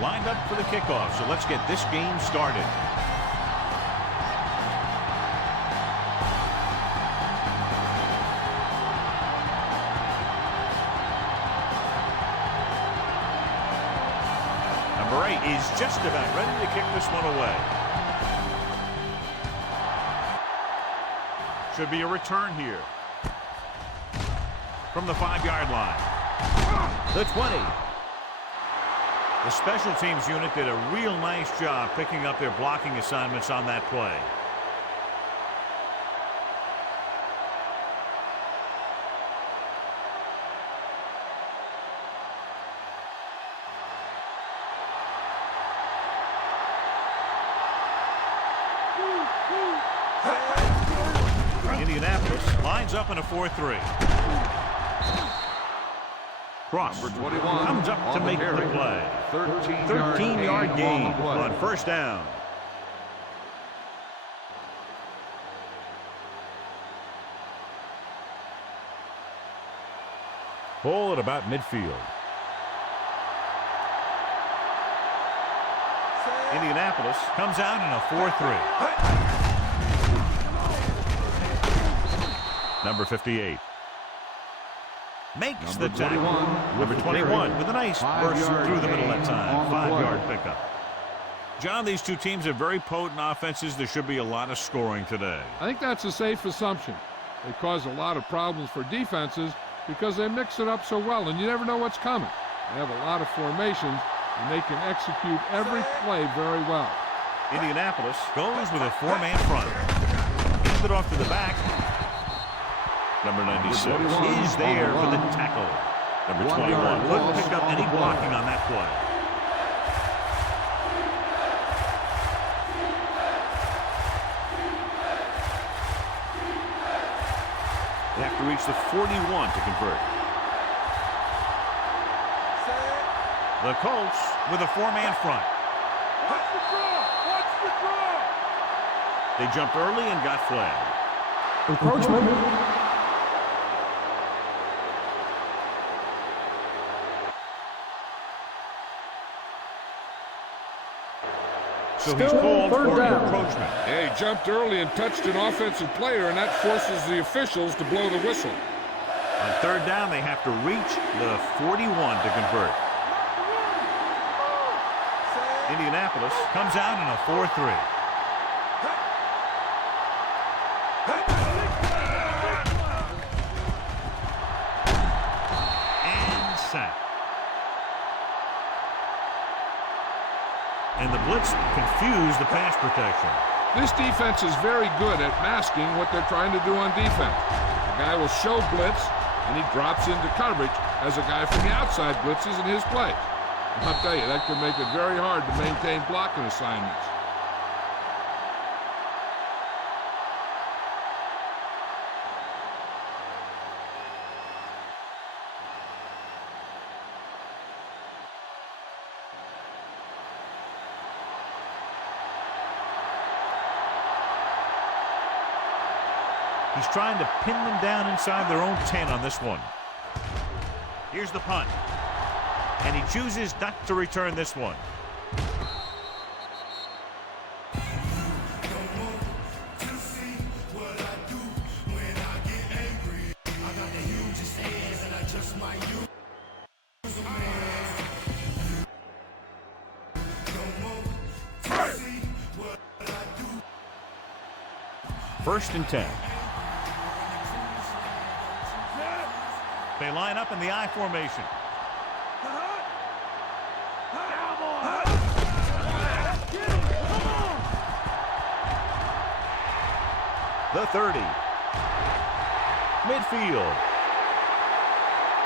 lined up for the kickoff. So let's get this game started. Number 8 is just about ready to kick this one away. Should be a return here. From the 5-yard line. The 20. The special teams unit did a real nice job picking up their blocking assignments on that play. Indianapolis lines up in a 4-3. Cross comes up to make the play. 13-yard gain on first down. Ball at about midfield. Indianapolis comes out in a 4-3. Number 58. Makes the tackle. Number 21 with a nice burst through the middle that time. 5-yard pickup. John, these two teams have very potent offenses. There should be a lot of scoring today. I think that's a safe assumption. They cause a lot of problems for defenses because they mix it up so well, and you never know what's coming. They have a lot of formations, and they can execute every play very well. Indianapolis goes with a 4-man front. Hand it off to the back. Number 96 is there for the tackle. Number 21 couldn't pick up any blocking on that play. They have to reach the 41 to convert. The Colts with a 4-man front. Watch the draw! Watch the draw! They jumped early and got flagged. Encroachment. So he's called for encroachment. Yeah, he jumped early and touched an offensive player, and that forces the officials to blow the whistle. On third down, they have to reach the 41 to convert. Indianapolis comes out in a 4-3. And sack. And the blitz confused the pass protection. This defense is very good at masking what they're trying to do on defense. The guy will show blitz, and he drops into coverage as a guy from the outside blitzes in his play. And I'll tell you, that can make it very hard to maintain blocking assignments. He's trying to pin them down inside their own 10 on this one. Here's the punt. And he chooses not to return this one. First and 10. They line up in the I formation. The 30. Midfield.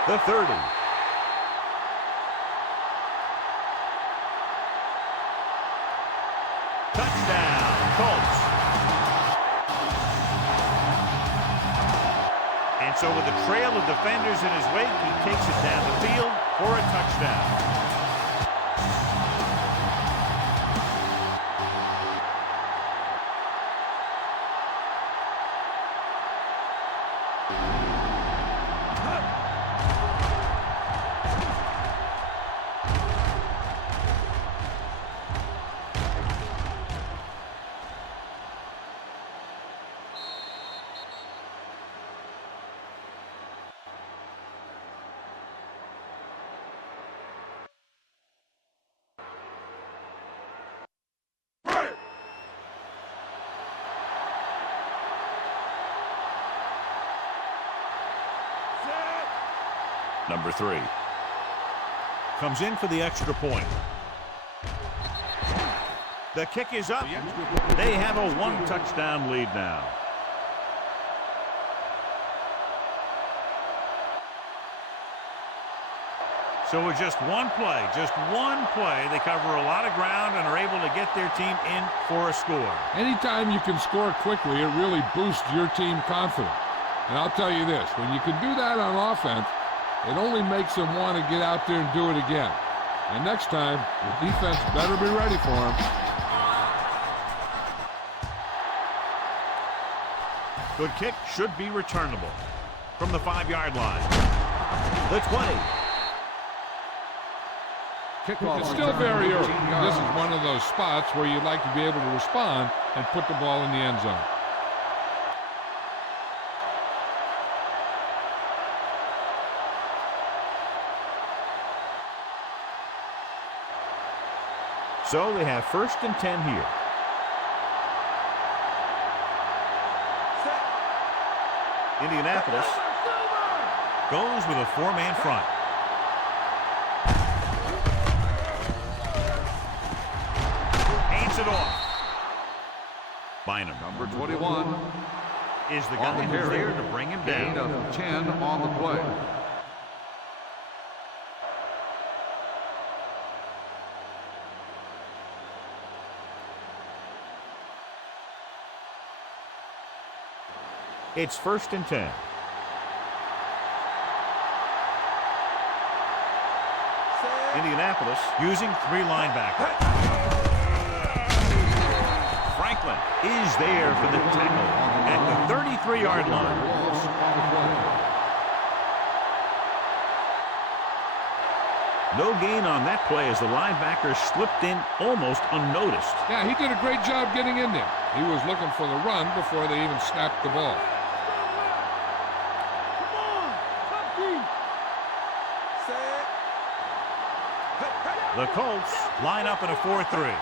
The 30. Touchdown, Colts. And so with a trail of defenders in his wake, he takes it down the field for a touchdown. Number 3. Comes in for the extra point. The kick is up. They have a 1-touchdown lead now. So with just one play, they cover a lot of ground and are able to get their team in for a score. Anytime you can score quickly, it really boosts your team confidence. And I'll tell you this, when you can do that on offense, it only makes them want to get out there and do it again. And next time, the defense better be ready for them. Good kick, should be returnable from the 5-yard line. The 20. It's still very early. This is one of those spots where you'd like to be able to respond and put the ball in the end zone. So they have 1st and 10 here. Indianapolis goes with a 4-man front. Hands it off. Bynum. Number 21 Is the guy who's there to bring him down. gain of 10 on the play. It's 1st and 10. Indianapolis using 3 linebackers. Franklin is there for the tackle at the 33-yard line. No gain on that play as the linebacker slipped in almost unnoticed. Yeah, he did a great job getting in there. He was looking for the run before they even snapped the ball. The Colts line up in a 4-3.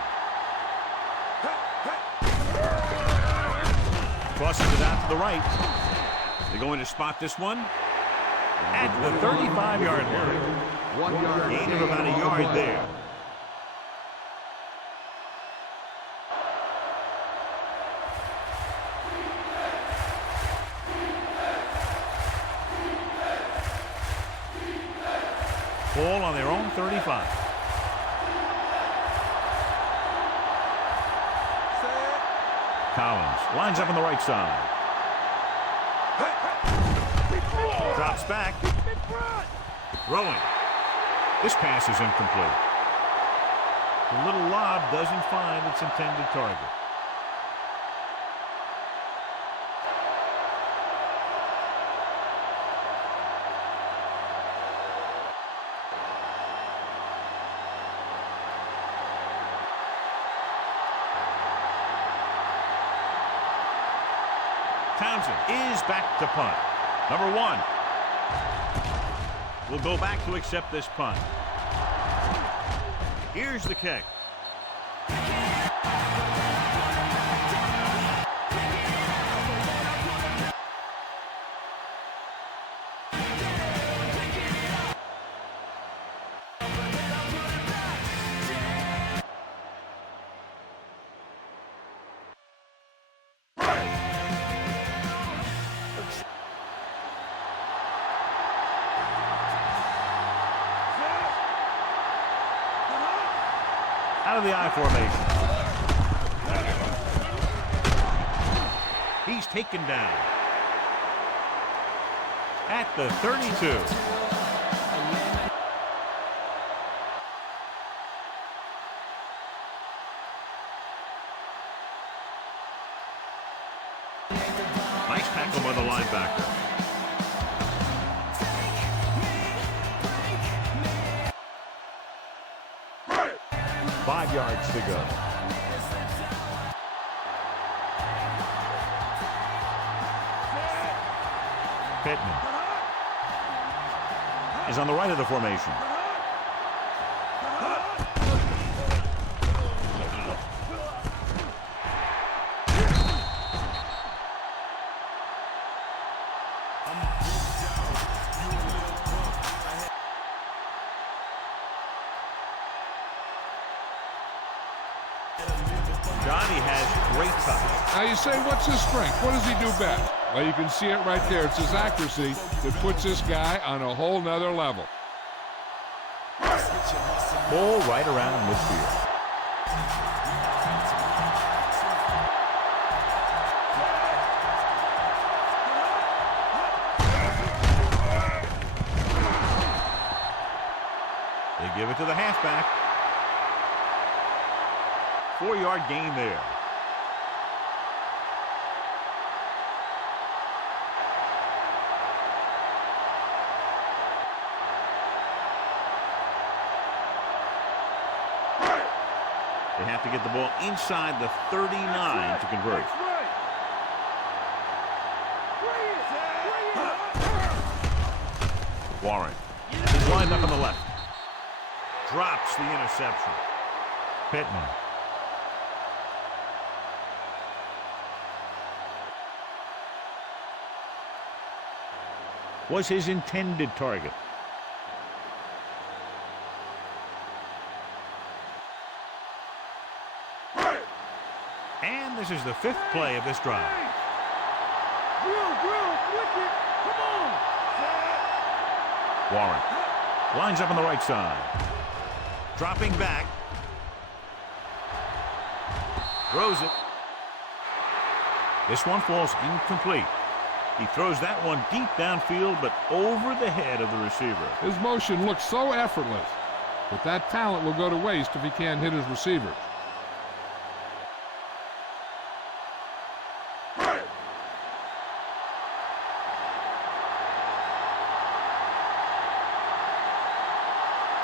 Crosses it out to the right. They're going to spot this one at the 35-yard line. 1 yard Gain of about a yard there. Ball on their own 35. Collins lines up on the right side. Drops back. Throwing. This pass is incomplete. The little lob doesn't find its intended target. Townsend is back to punt. Number 1 will go back to accept this punt. Here's the kick. Out of the I formation. He's taken down at the 32. Nice tackle by the linebacker. Five yards to go. Pittman is on the right of the formation. he has great touch. Now you say, what's his strength? What does he do best? Well, you can see it right there. It's his accuracy that puts this guy on a whole nother level. Ball right around midfield. They give it to the halfback. 4-yard gain there. They have to get the ball inside the 39 to convert. Warren is lined up on the left. Drops the interception. Pittman. Was his intended target. And this is the 5th play of this drive. Warren lines up on the right side. Dropping back. Throws it. This one falls incomplete. He throws that one deep downfield, but over the head of the receiver. His motion looks so effortless, but that talent will go to waste if he can't hit his receivers.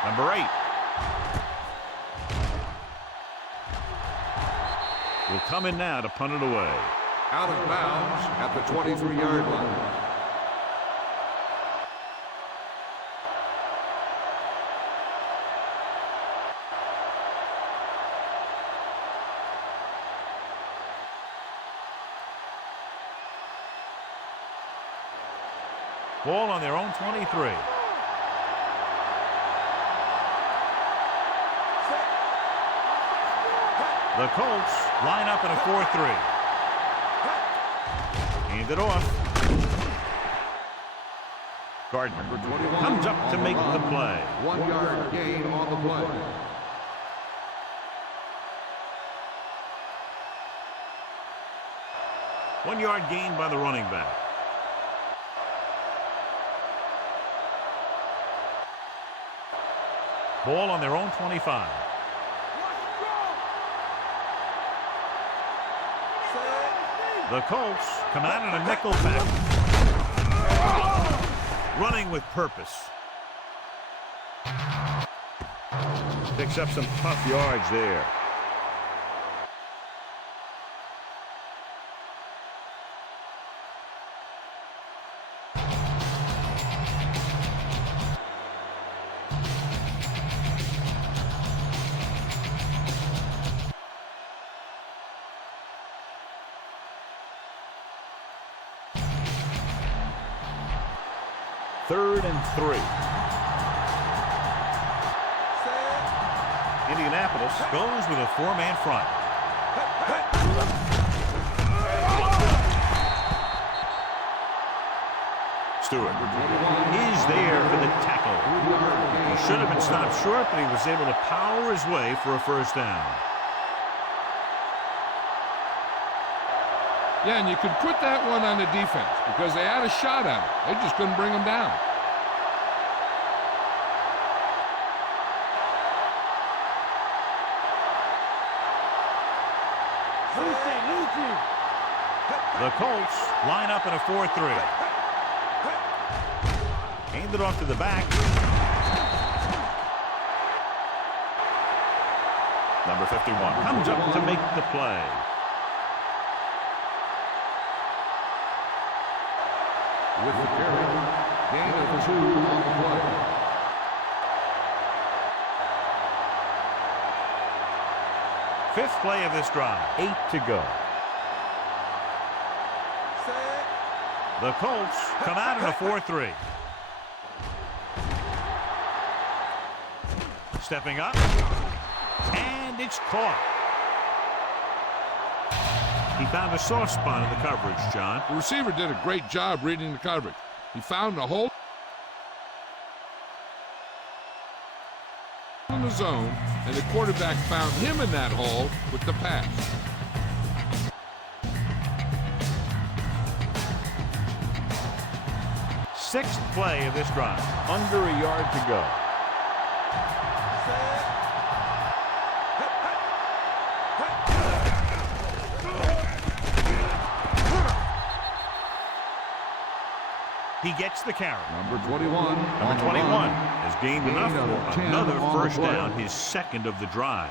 Number 8. Will come in now to punt it away. Out of bounds at the 23-yard line. Ball on their own 23. The Colts line up in a 4-3. Hand it off. Gardner comes up to make the play. 1-yard gain on the play. One-yard gain by the running back. Ball on their own 25. The Colts come out in a nickel package. Running with purpose. Picks up some tough yards there. Third and 3. Indianapolis goes with a 4-man front. Stewart is there for the tackle. He should have been stopped short, but he was able to power his way for a first down. Yeah, and you could put that one on the defense because they had a shot at it. They just couldn't bring him down. The Colts line up in a 4-3. Hand it off to the back. Number 51 comes up to make the play. With the carry, gain of 2 on the play. Fifth play of this drive. 8 to go. The Colts come out in a 4-3. Stepping up, and it's caught. He found a soft spot in the coverage, John. The receiver did a great job reading the coverage. He found a hole in the zone, and the quarterback found him in that hole with the pass. Sixth play of this drive. Under a yard to go. He gets the carry. Number 21. Number 21 has gained enough for 10 another on the first play. down, his second of the drive.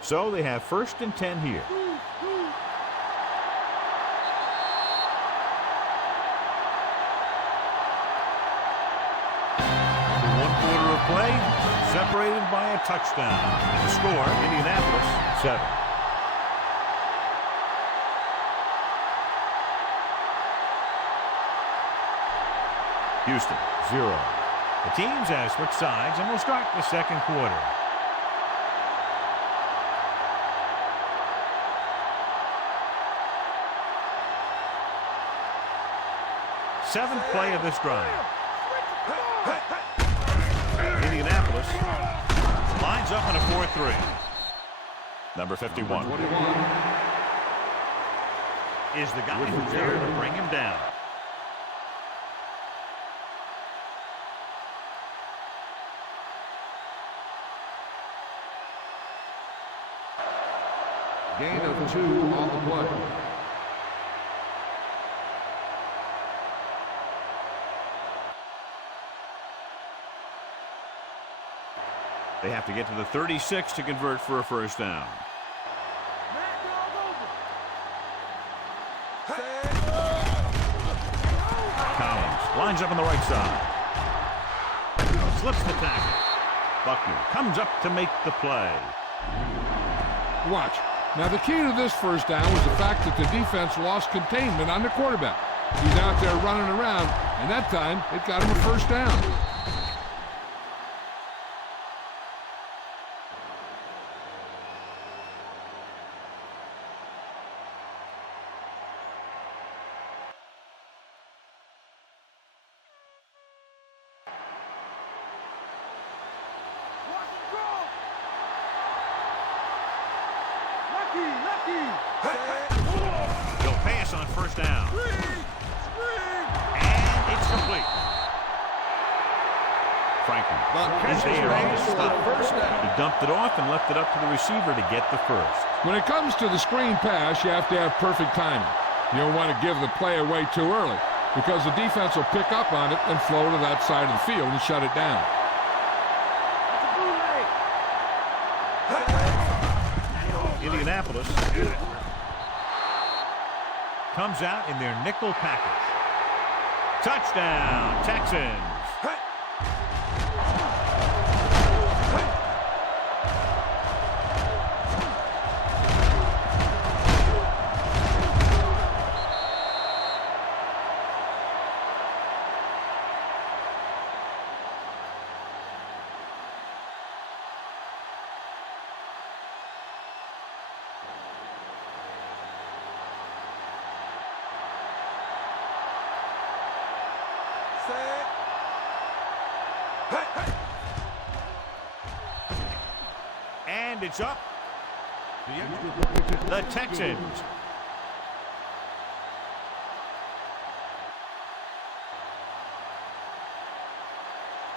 So they have 1st and 10 here. After one quarter of play, separated by a touchdown. The score, Indianapolis 7. Houston 0. The teams have switched sides and will start the second quarter. Seventh play of this drive. Indianapolis lines up in a 4-3. Number 51 is the guy who's there to bring him down. Gain of 2 on the play. They have to get to the 36 to convert for a first down. Collins lines up on the right side. Slips the tackle. Buckner comes up to make the play. Watch. Now, the key to this first down was the fact that the defense lost containment on the quarterback. He's out there running around, and that time it got him a first down. He'll pass on first down. And it's complete. Franklin is there on the stop. He dumped it off and left it up to the receiver to get the first. When it comes to the screen pass, you have to have perfect timing. You don't want to give the play away too early because the defense will pick up on it and flow to that side of the field and shut it down. Indianapolis comes out in their nickel package. Touchdown, Texans. And it's up. The Texans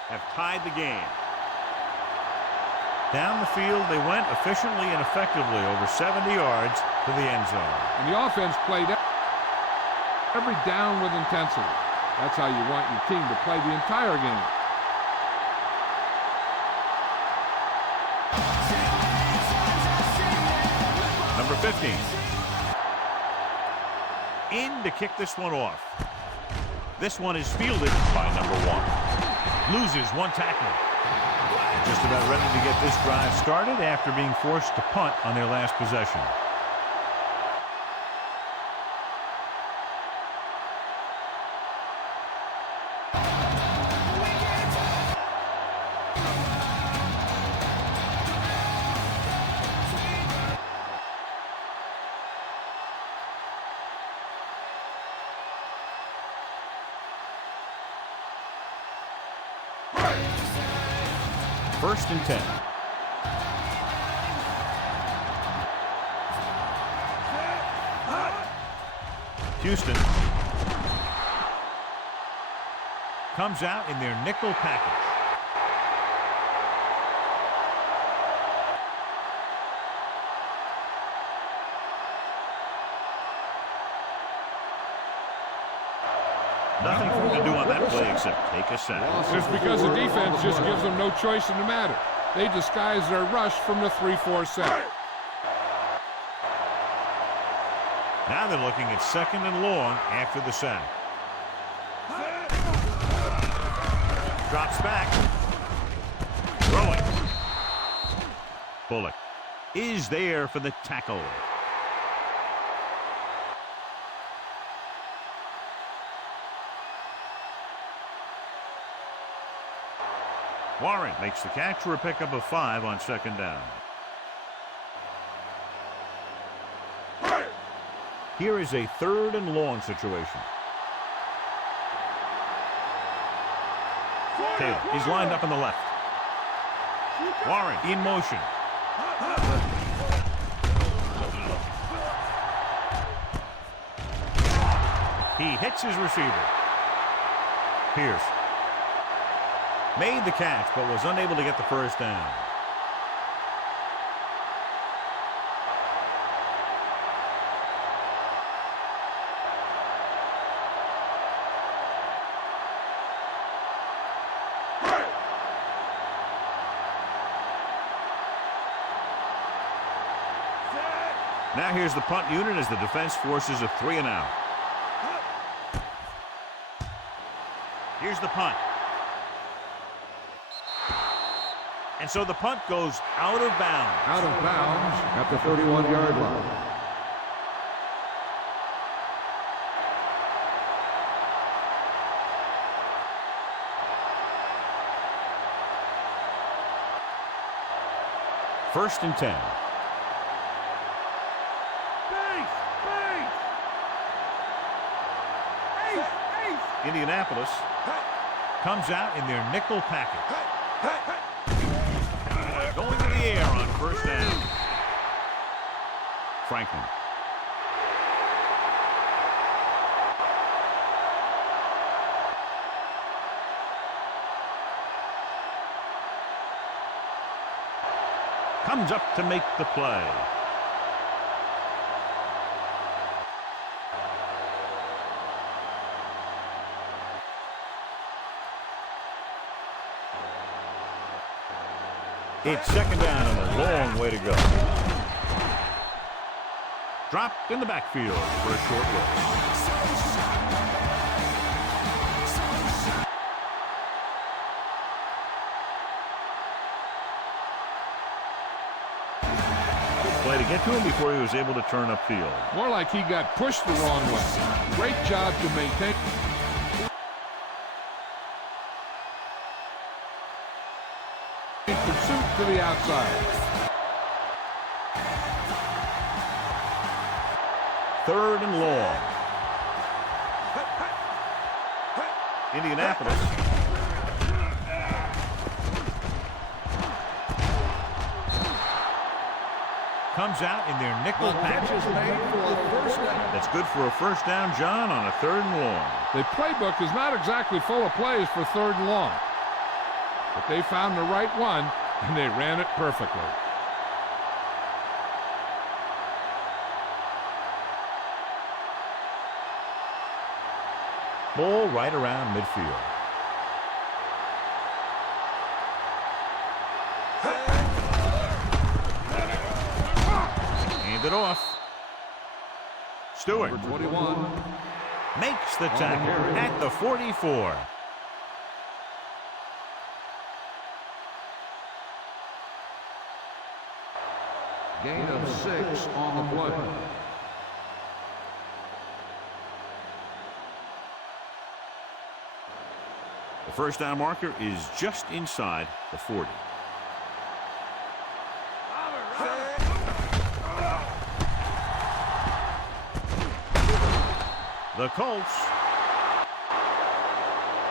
have tied the game. Down the field they went efficiently and effectively over 70 yards to the end zone. And the offense played every down with intensity. That's how you want your team to play the entire game. Number 15. In to kick this one off. This one is fielded by number 1. Loses one tackle. Just about ready to get this drive started after being forced to punt on their last possession. First and 10. Houston comes out in their nickel package. Nothing for him to do on that play except take a sack. It's because the defense just gives them no choice in the matter. They disguise their rush from the 3-4 set. Now they're looking at second and long after the sack. Drops back. Throwing. Bullock is there for the tackle. Warren makes the catch for a pickup of 5 on second down. Here is a third and long situation. Taylor is lined up on the left. Warren in motion. He hits his receiver. Pierce made the catch but was unable to get the first down. Now here's the punt unit as the defense forces a 3 and out. Here's the punt. And so the punt goes out of bounds. Out of bounds at the 31-yard line. First and 10. Indianapolis comes out in their nickel package. Going to the air on first down. Franklin. Comes up to make the play. It's second down and a long way to go. Dropped in the backfield for a short rest. Play to get to him before he was able to turn upfield. More like he got pushed the wrong way. Great job to maintain. Pursuit to the outside. Third and long. Indianapolis. Comes out in their nickel package. That's good for a first down, John, on a third and long. The playbook is not exactly full of plays for third and long. But they found the right one, and they ran it perfectly. Ball right around midfield. Hand it off. Stewart. Number 21. Makes the tackle at the 44. Gain of 6 on the play. The first down marker is just inside the 40. The Colts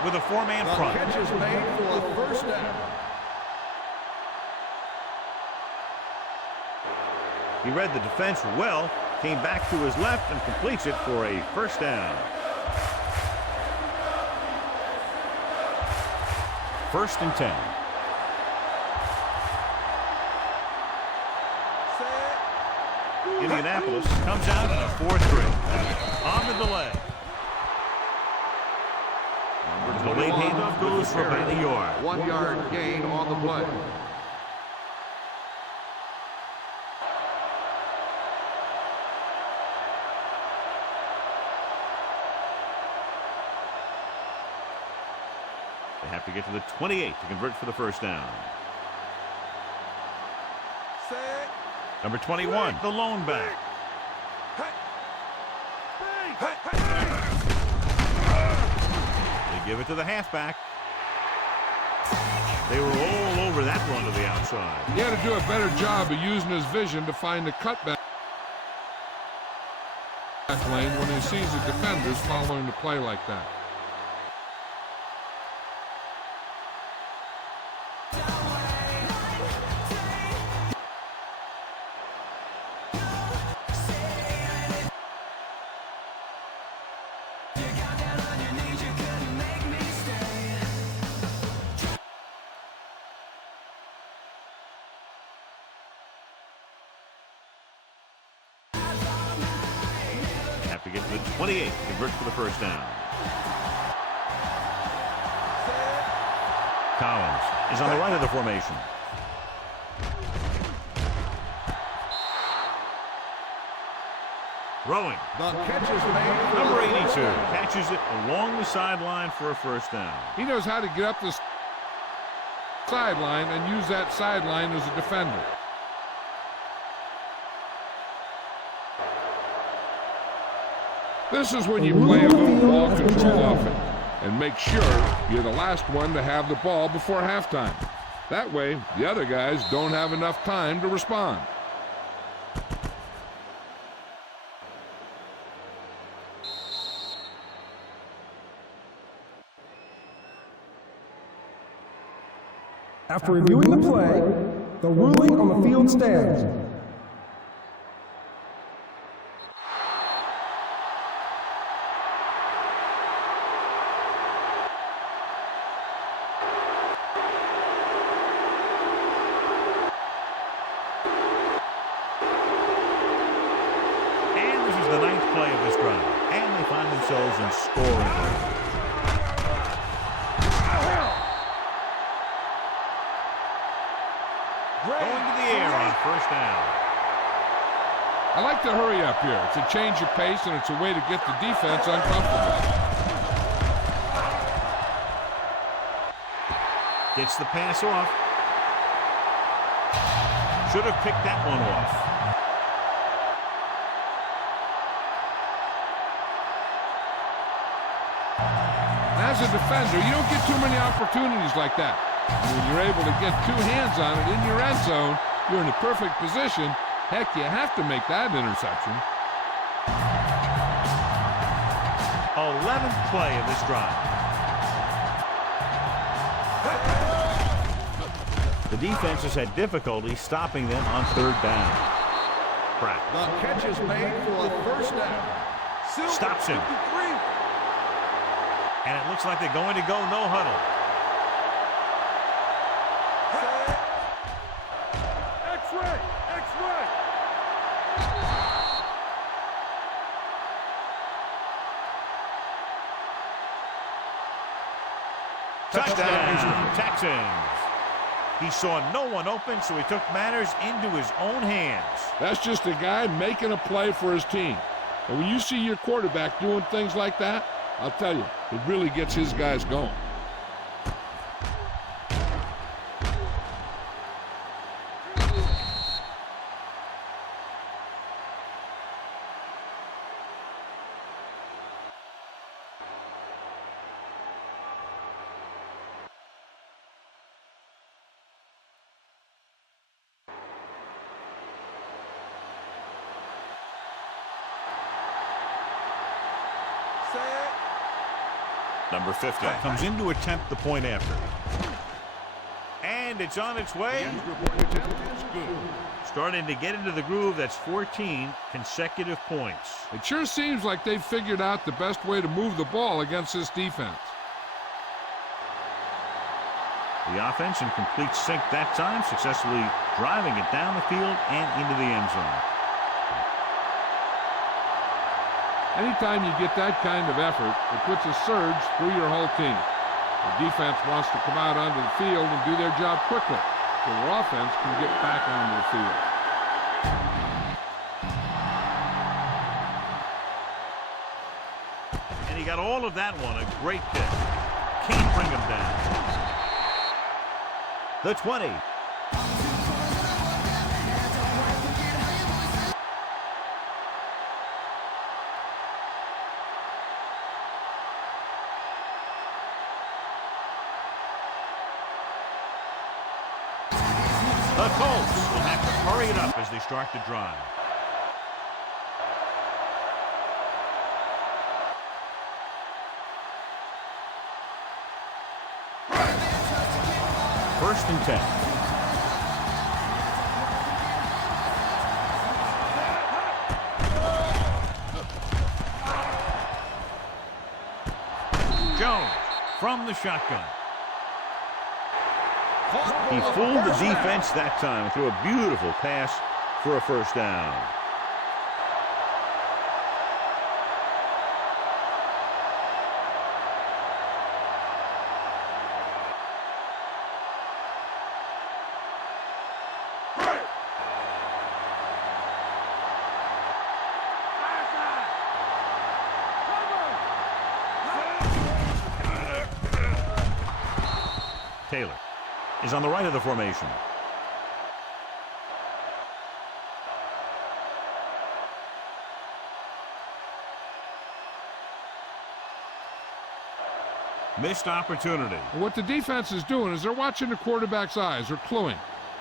with a 4-man front. Catch is made for a first down. He read the defense well, came back to his left, and completes it for a first down. First and 10. Indianapolis comes out in a 4-3. On the delay. The late handoff goes for about a yard. 1 yard gain on the play. They have to get to the 28 to convert for the first down. Number 21, the lone back. They give it to the halfback. They were all over that run to the outside. He had to do a better job of using his vision to find the cutback lane when he sees the defenders following the play like that. Have to get to the 28 to convert for the first down. Collins is on the right of the formation. Throwing. The catch is made. Number 82 catches it along the sideline for a first down. He knows how to get up the sideline and use that sideline as a defender. This is when you play a little ball control offense and make sure you're the last one to have the ball before halftime. That way, the other guys don't have enough time to respond. After reviewing the play, the ruling on the field stands. And this is the 9th play of this drive. And they find themselves in scoring range. Going to the air on first down. I like to hurry up here. It's a change of pace, and it's a way to get the defense uncomfortable. Gets the pass off. Should have picked that one off. As a defender, you don't get too many opportunities like that. When you're able to get two hands on it in your end zone, you're in a perfect position. Heck, you have to make that interception. 11th play of this drive. The defense has had difficulty stopping them on third down. Pratt. The catch is made for a first down. Stops him. And it looks like they're going to go no huddle. X-ray! X-ray! Touchdown, Texans. He saw no one open, so he took matters into his own hands. That's just a guy making a play for his team. And when you see your quarterback doing things like that, I'll tell you, it really gets his guys going. Number 50 comes in to attempt the point after. And And it's on its way. The extra point attempt is good. Starting to get into the groove. That's 14 consecutive points. It sure seems like they've figured out the best way to move the ball against this defense. The offense in complete sync that time, successfully driving it down the field and into the end zone. Anytime you get that kind of effort, it puts a surge through your whole team. The defense wants to come out onto the field and do their job quickly, so their offense can get back onto the field. And he got all of that one. A great kick. Can't bring him down. The 20. The Colts will have to hurry it up as they start the drive. First and 10. Jones from the shotgun. He fooled the defense that time and threw a beautiful pass for a first down. Taylor is on the right of the formation. Missed opportunity. What the defense is doing is they're watching the quarterback's eyes. They're cluing.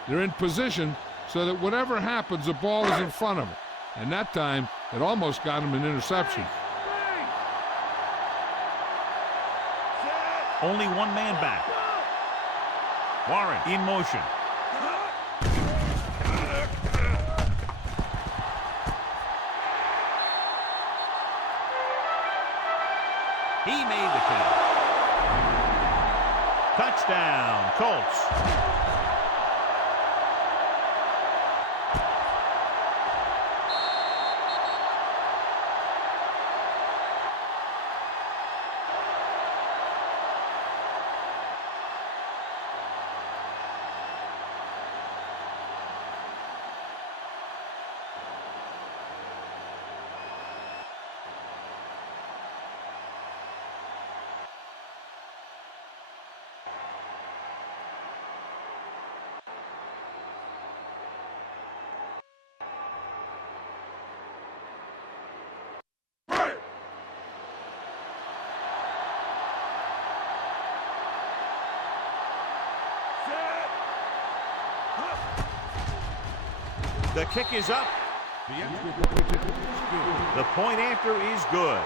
They're in position so that whatever happens, the ball is in front of them. And that time, it almost got him an interception. Only one man back. Warren in motion. He made the catch. Touchdown, Colts. The kick is up. The extra point attempt is good. The point after is good.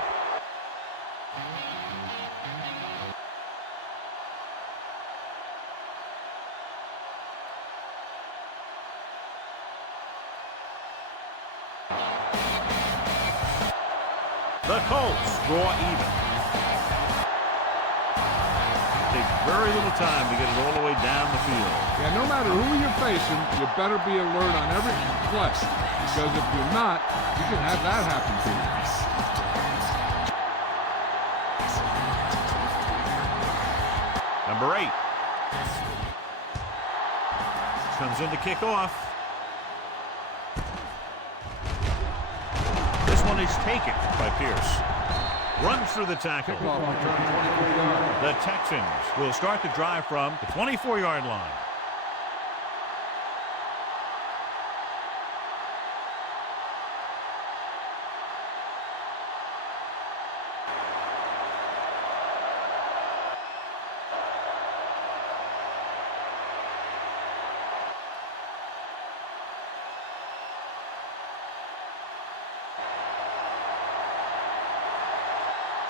The Colts draw even. Take very little time to get it all the way down the field. Yeah, no matter who you're facing, you better be alert on every play. Because if you're not, you can have that happen to you. Number 8. Comes in to kick off. This one is taken by Pierce. Runs through the tackle. Kickoff return 24 yards. The Texans will start the drive from the 24-yard line.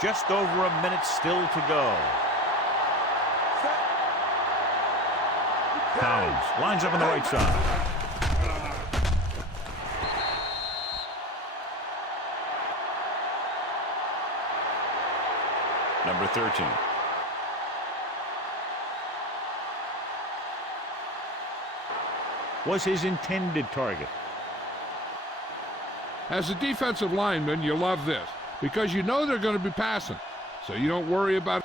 Just over a minute still to go. Collins lines up on the right side. Number 13. Was his intended target. As a defensive lineman, you love this because you know they're going to be passing. So you don't worry about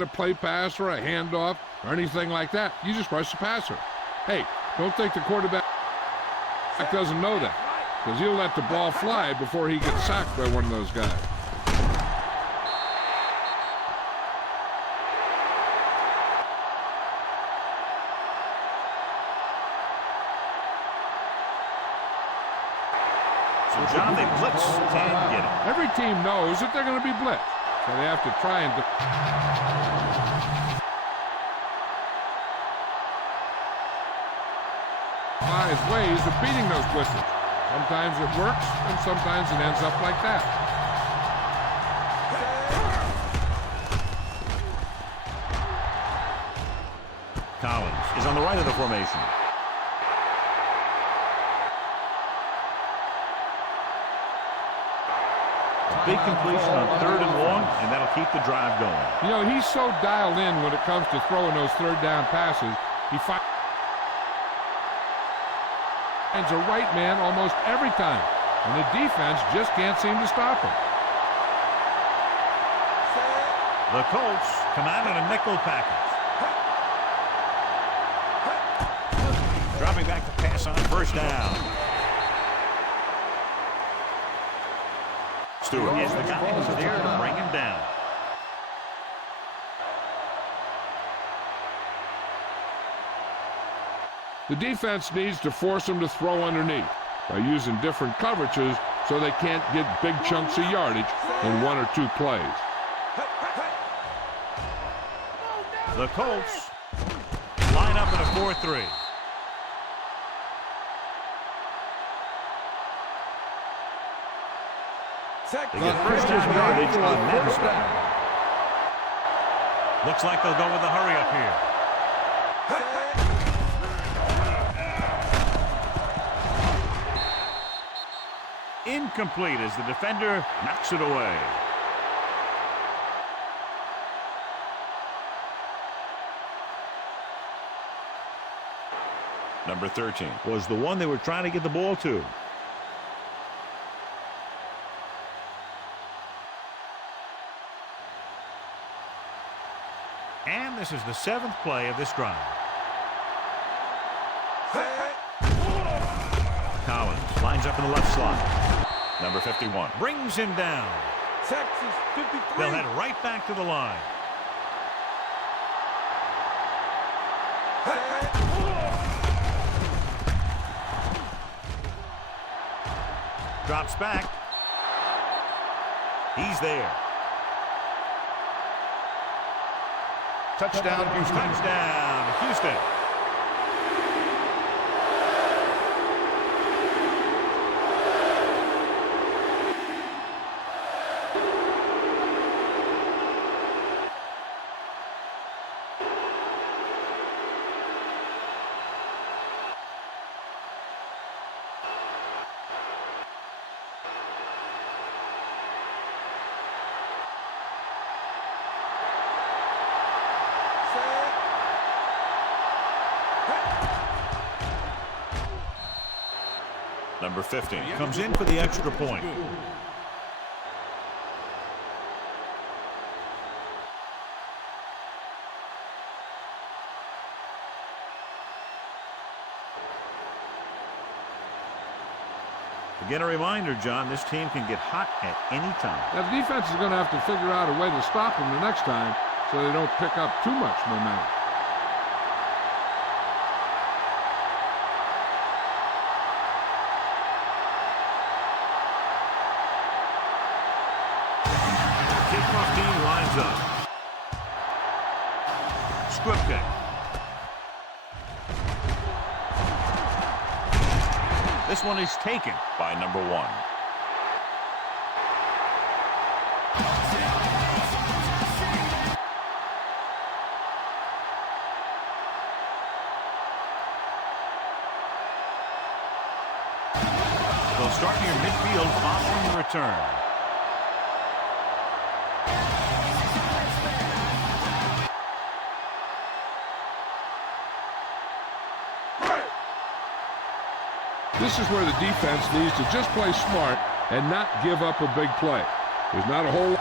a play pass or a handoff or anything like that. You just rush the passer. Hey, don't think the quarterback doesn't know that because he'll let the ball fly before he gets sacked by one of those guys. So, John, they blitz and get him. Every team knows that they're going to be blitzed, so they have to try and devise ways of beating those blitzes. Sometimes it works, and sometimes it ends up like that. Collins is on the right of the formation. Big completion on 3rd and long, and that'll keep the drive going. You know, he's so dialed in when it comes to throwing those third down passes. He finds a right man almost every time, and the defense just can't seem to stop him. The Colts come out in a nickel package. Dropping back to pass on 1st down. Stewart Is the guy who's there to bring him down. The defense needs to force him to throw underneath by using different coverages so they can't get big chunks of yardage in 1 or 2 plays. The Colts line up in a 4-3. They get 1st down yardage on that snap. Looks like they'll go with a hurry up here. Incomplete as the defender knocks it away. number 13. Was the one they were trying to get the ball to. And this is the 7th play of this drive. Collins lines up in the left slot. Number 51. Brings him down. Texas 53. They'll head right back to the line. Drops back. He's there. Touchdown, Houston. Touchdown, Houston. Number 50. Comes in for the extra point. Again, a reminder, John, this team can get hot at any time. Now, the defense is going to have to figure out a way to stop them the next time so they don't pick up too much momentum. Kickoff team lines up. Script kick. This one is taken By number 1. start near midfield following the return. This is where the defense needs to just play smart and not give up a big play. There's not a whole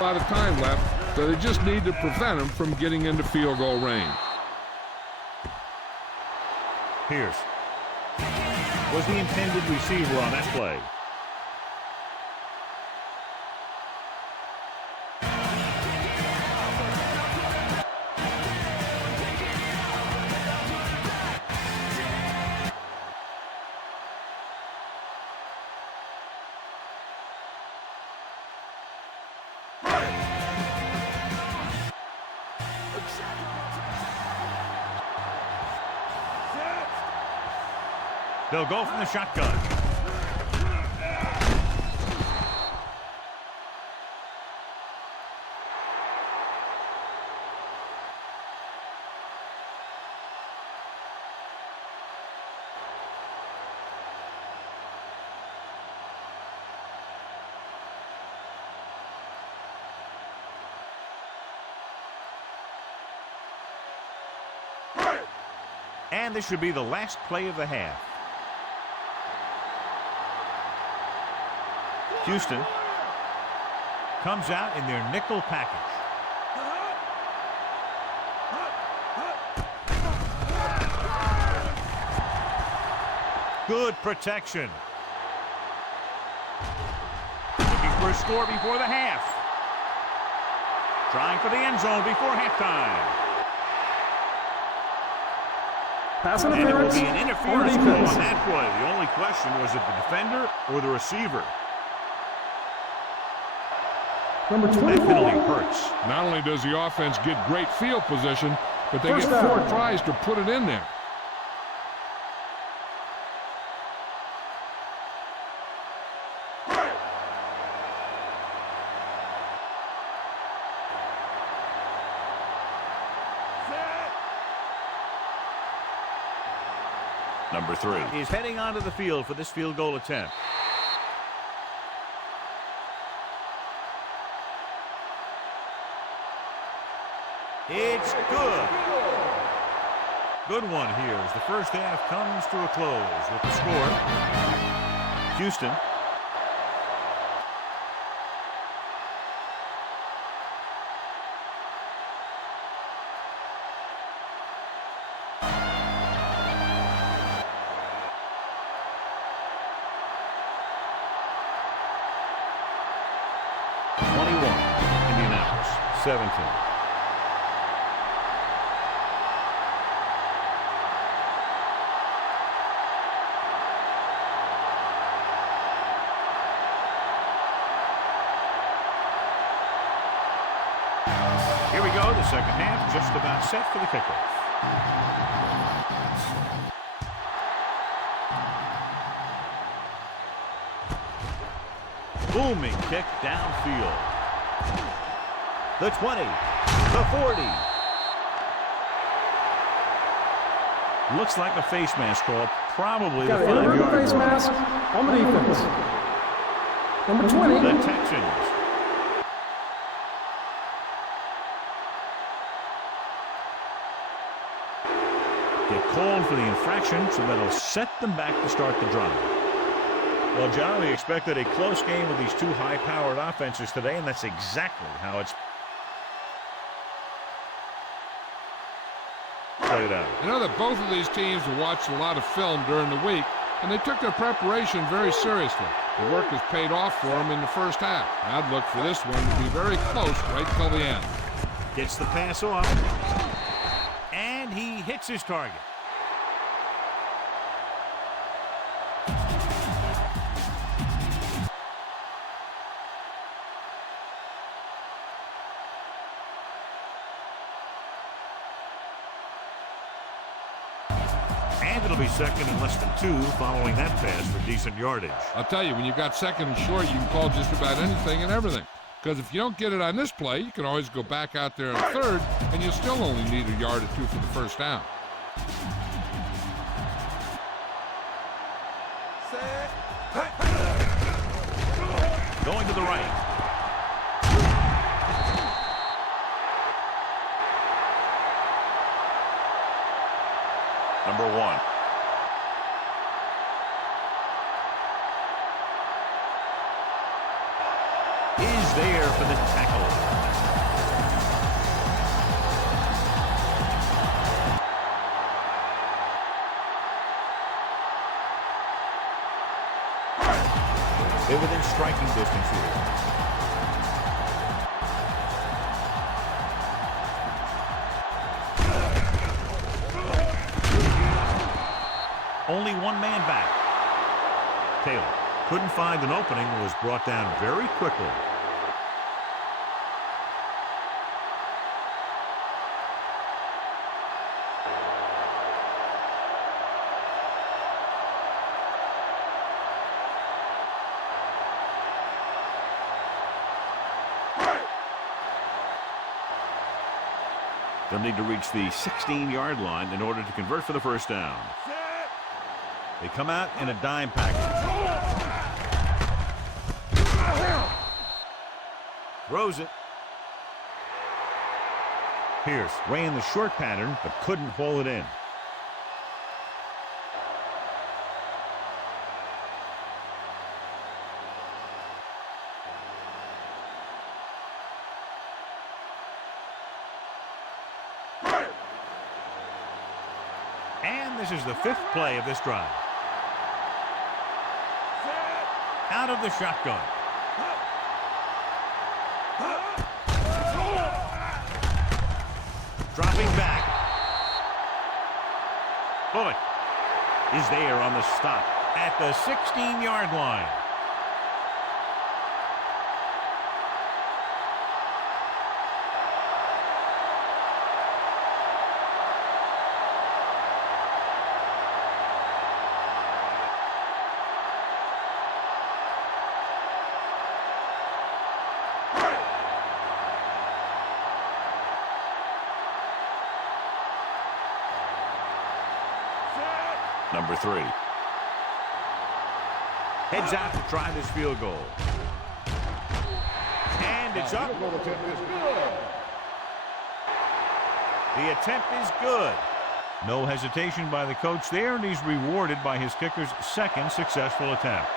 lot of time left, so they just need to prevent them from getting into field goal range. Pierce was the intended receiver on that play. They'll go from the shotgun. And this should be the last play of the half. Houston comes out in their nickel package. Good protection. Looking for a score before the half. Trying for the end zone before halftime. Pass And it will interference. be an interference call on that play. The only question was it the defender or the receiver? Number That 24. penalty hurts. Not only does the offense get great field position, but they First get 4 down. tries to put it in there. Number 3 is heading onto the field for this field goal attempt. It's good. Good one here as the first half comes to a close with the score. Houston Indianapolis 17. Here we go, the second half just about set for the kickoff. Booming kick downfield. The 20, the 40. Looks like a face mask call, probably the Got an inverted 5-yard face line. mask on the defense. Number 20. The Texans. Get called for the infraction, so that'll set them back to start the drive. Well, John, we expected a close game with these two high-powered offenses today, and that's exactly how it's played out. You know that both of these teams have watched a lot of film during the week, and they took their preparation very seriously. The work has paid off for them in the first half. I'd look for this one to be very close right till the end. Gets the pass off, and he hits his target. And it'll be second and less than 2 following that pass for decent yardage. I'll tell you, when you've got second and short, you can call just about anything and everything. Because if you don't get it on this play, you can always go back out there on third, and you'll still only need a yard or 2 for the first down. Set. Going to the right. Number 1. Is there for the tackle. They're within striking distance here. Only one man back. Taylor couldn't find an opening and was brought down very quickly. They'll need to reach the 16-yard line in order to convert for the first down. They come out in a dime package. Throws it. Pierce ran the short pattern but couldn't haul it in. And this is the 5th play of this drive. Out of the shotgun. Dropping back. Bullock is there on the stop at the 16-yard line. Number 3. Heads out to try this field goal. And it's up. The attempt is good. No hesitation by the coach there, and he's rewarded by his kicker's 2nd successful attempt.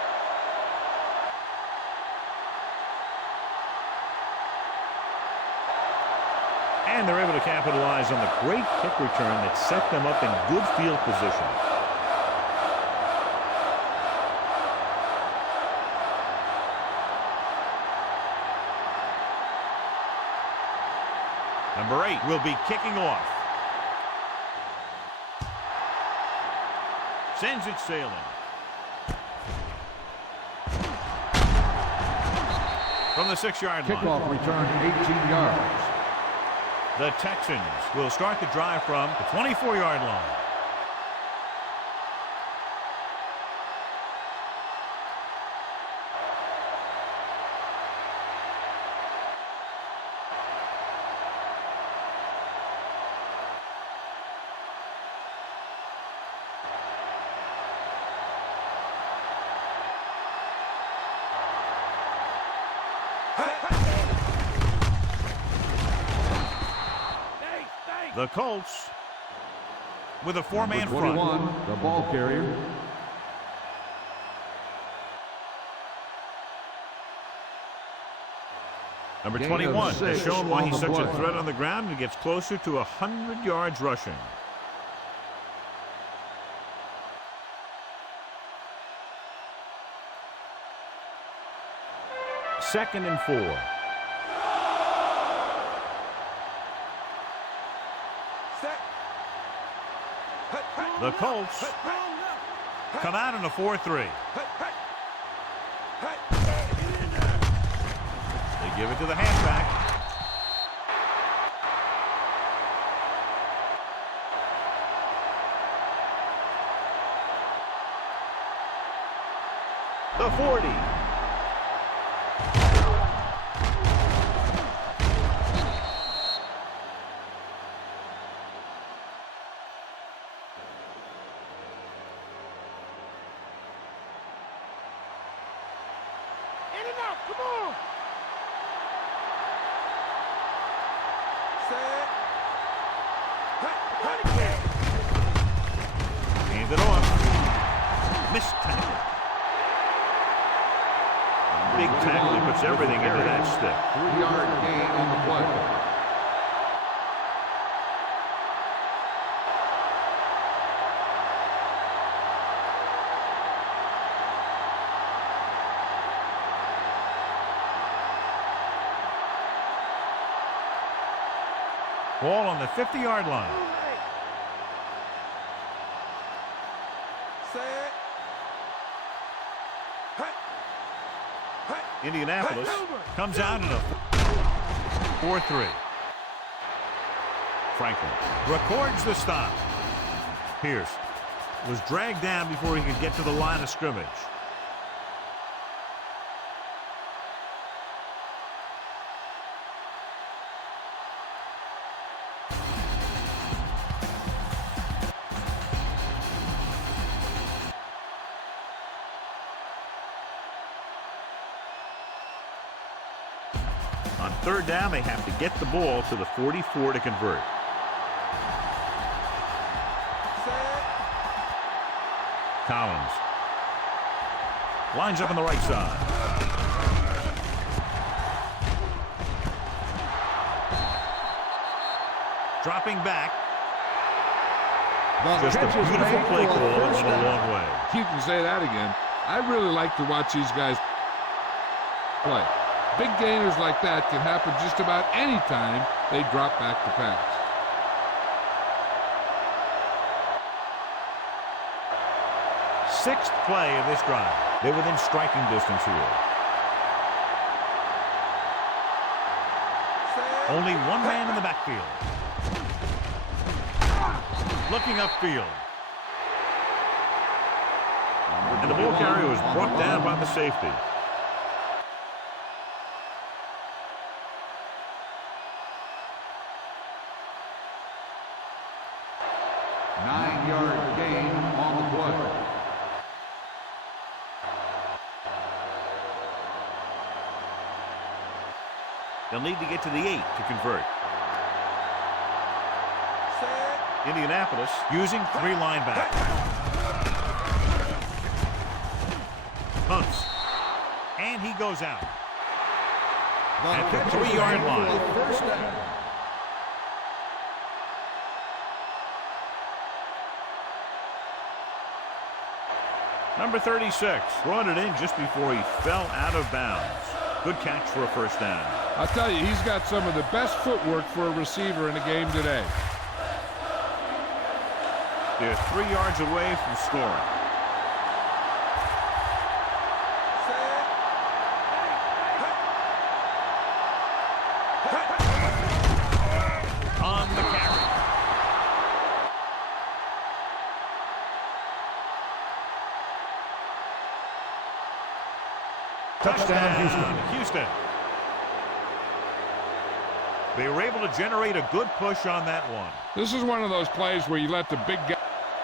And they're able to capitalize on the great kick return that set them up in good field position. Number 8 will be kicking off. Sends it sailing. From the 6-yard line. Kickoff return 18 yards. The Texans will start the drive from the 24-yard line. The Colts with a 4-man front. 21, the ball carrier. Number Gain 21 of has 6 shown why on he's the such a play. threat on the ground and gets closer to 100 yards rushing. Second and 4. The Colts come out in a 4-3. They give it to the halfback. The 40. In and out, come on! Hands it off. Missed tackle. Big tackle. He puts everything into that stick. 3-yard gain on the play. Ball on the 50-yard line. Indianapolis comes out in a 4-3. Franklin records the stop. Pierce was dragged down before he could get to the line of scrimmage. On third down, they have to get the ball to the 44 to convert. Collins lines up on the right side. Dropping back. Just a beautiful play call that went a long way. You can say that again. I really like to watch these guys play. Big gainers like that can happen just about any time they drop back to pass. Sixth play of this drive. They're within striking distance here. Only one man in the backfield. Looking upfield. And the ball carrier was brought down by the safety. Nine-yard gain on the play. They'll need to get to the 8 to convert. Indianapolis using 3 linebackers. Hunts. And he goes out. At the 3-yard line. First down. Number 36 brought it in just before he fell out of bounds. Good catch for a first down. I'll tell you, he's got some of the best footwork for a receiver in the game today. They're 3 yards away from scoring. On the carry. Touchdown, Houston. They were able to generate a good push on that one. This is one of those plays where you let the big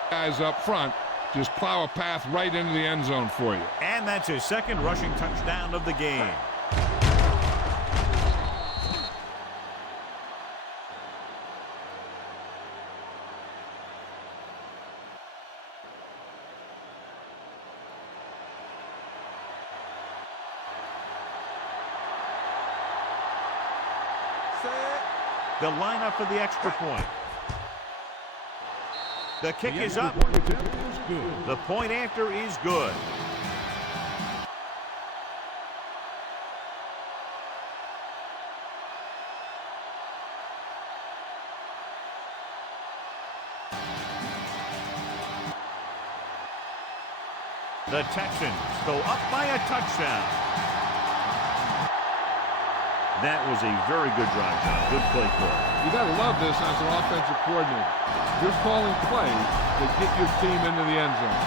guys up front just plow a path right into the end zone for you. And that's his second rushing touchdown of the game. They'll line up for the extra point. The kick is up. The point after is good. The Texans go up by a touchdown. That was a very good drive, John. Good play call. You got to love this as an offensive coordinator. You're calling plays that get your team into the end zone.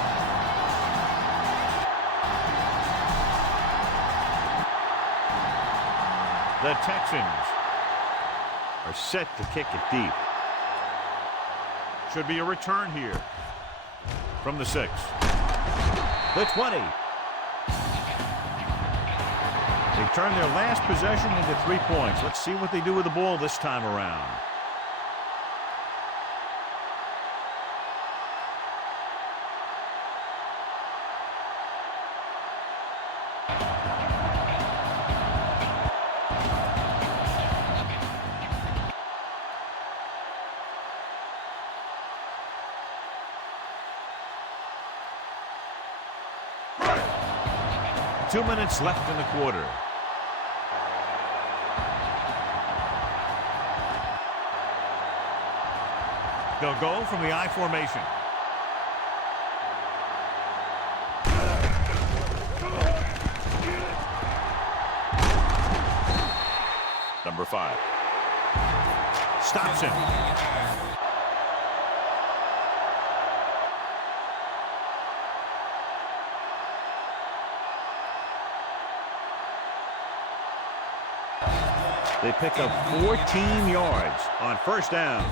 The Texans are set to kick it deep. Should be a return here from the 6. The 20. They turn their last possession into 3 points. Let's see what they do with the ball this time around. 2 minutes left in the quarter. They'll go from the I formation. Number 5. Stops him. They pick up 14 yards on first down.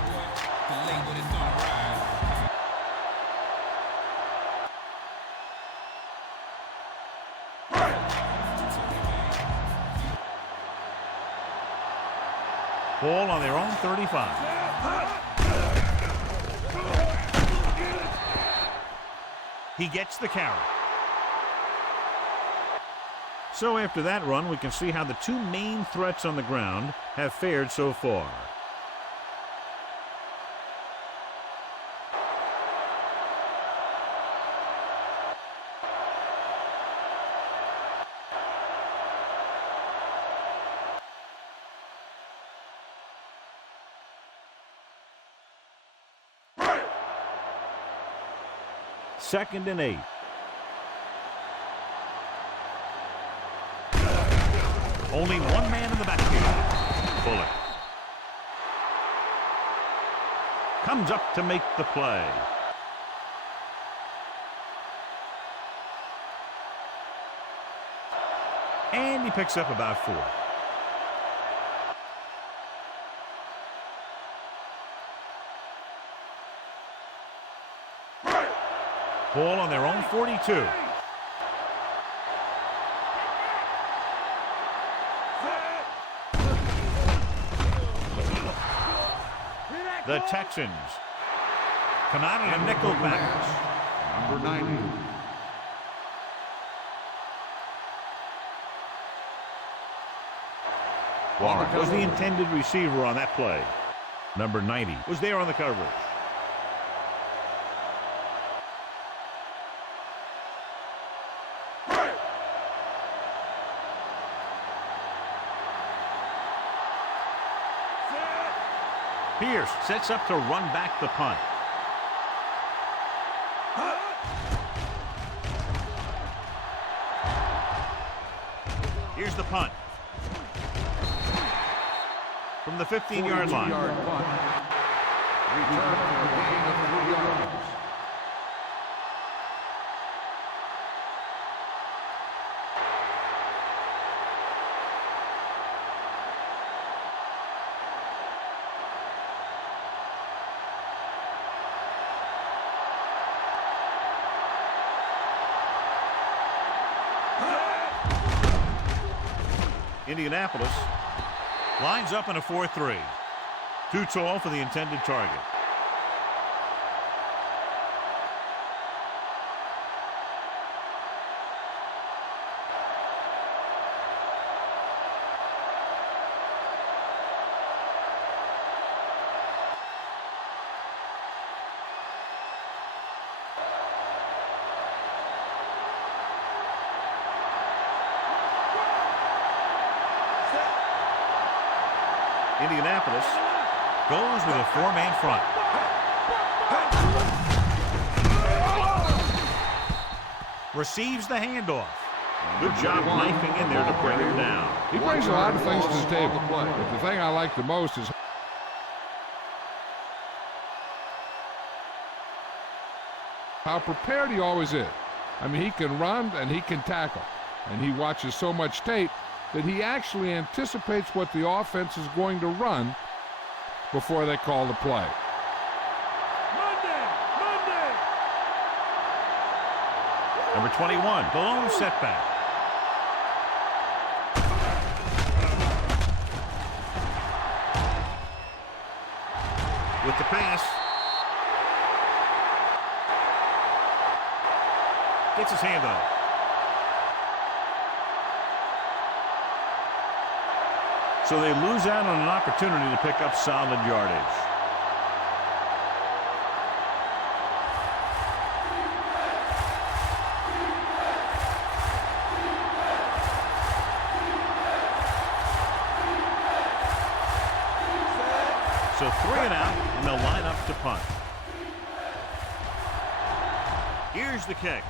Ball on their own 35. He gets the carry. So after that run, we can see how the two main threats on the ground have fared so far. Second and 8. Only one man in the backfield. Fuller comes up to make the play. And he picks up about 4. Ball on their own 42. The Texans come out in a nickel back. Number 90. Warren was the intended receiver on that play. Number 90 was there on the coverage. Pierce sets up to run back the punt. Here's the punt. From the 15-yard line. Punt. Return for a gain of 3 yards. Indianapolis lines up in a 4-3. Too tall for the intended target. Indianapolis goes with a 4-man front. Receives the handoff. Good job knifing in there to bring him down. He brings a lot of things to the table. But the thing I like the most is how prepared he always is. I mean, he can run and he can tackle. And he watches so much tape that he actually anticipates what the offense is going to run before they call the play. Number 21, the lone setback. With the pass. Gets his hand on it. So they lose out on an opportunity to pick up solid yardage. So 3 and out, and they'll line up to punt. Here's the kick.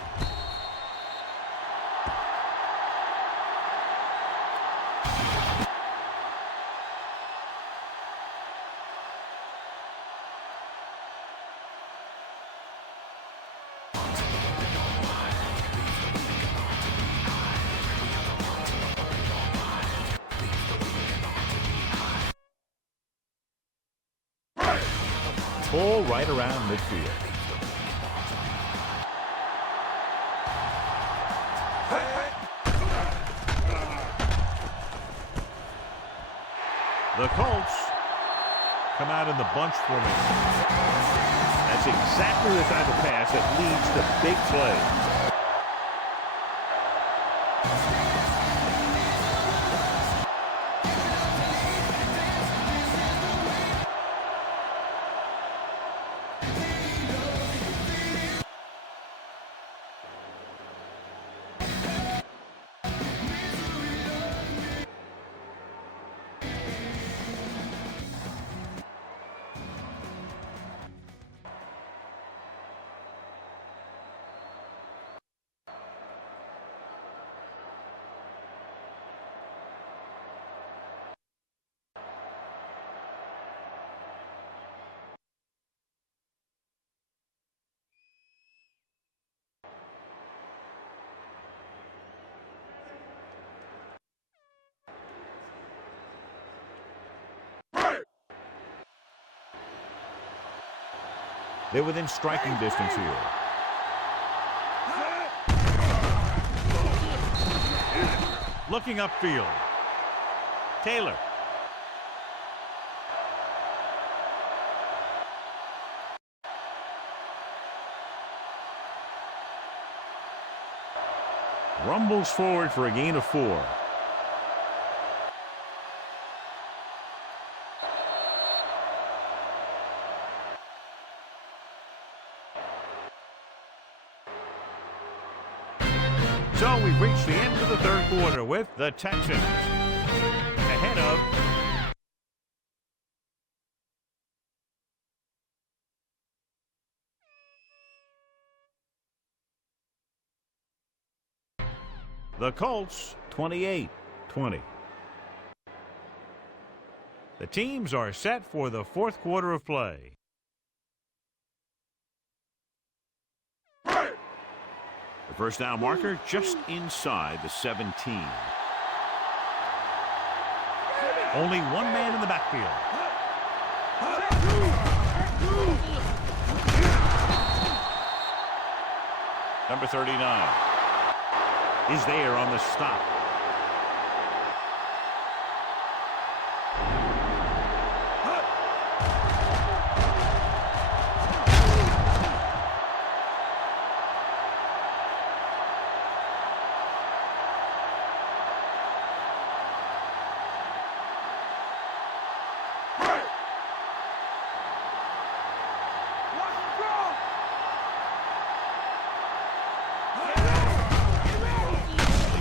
Ball right around midfield. The Colts come out in the bunch formation. That's exactly the type of pass that leads to big plays. They're within striking distance here. Looking upfield. Taylor. Rumbles forward for a gain of 4. So we've reached the end of the third quarter with the Texans ahead of the Colts 28-20. The teams are set for the fourth quarter of play. The first down marker just inside the 17. Only one man in the backfield. Number 39 is there on the stop.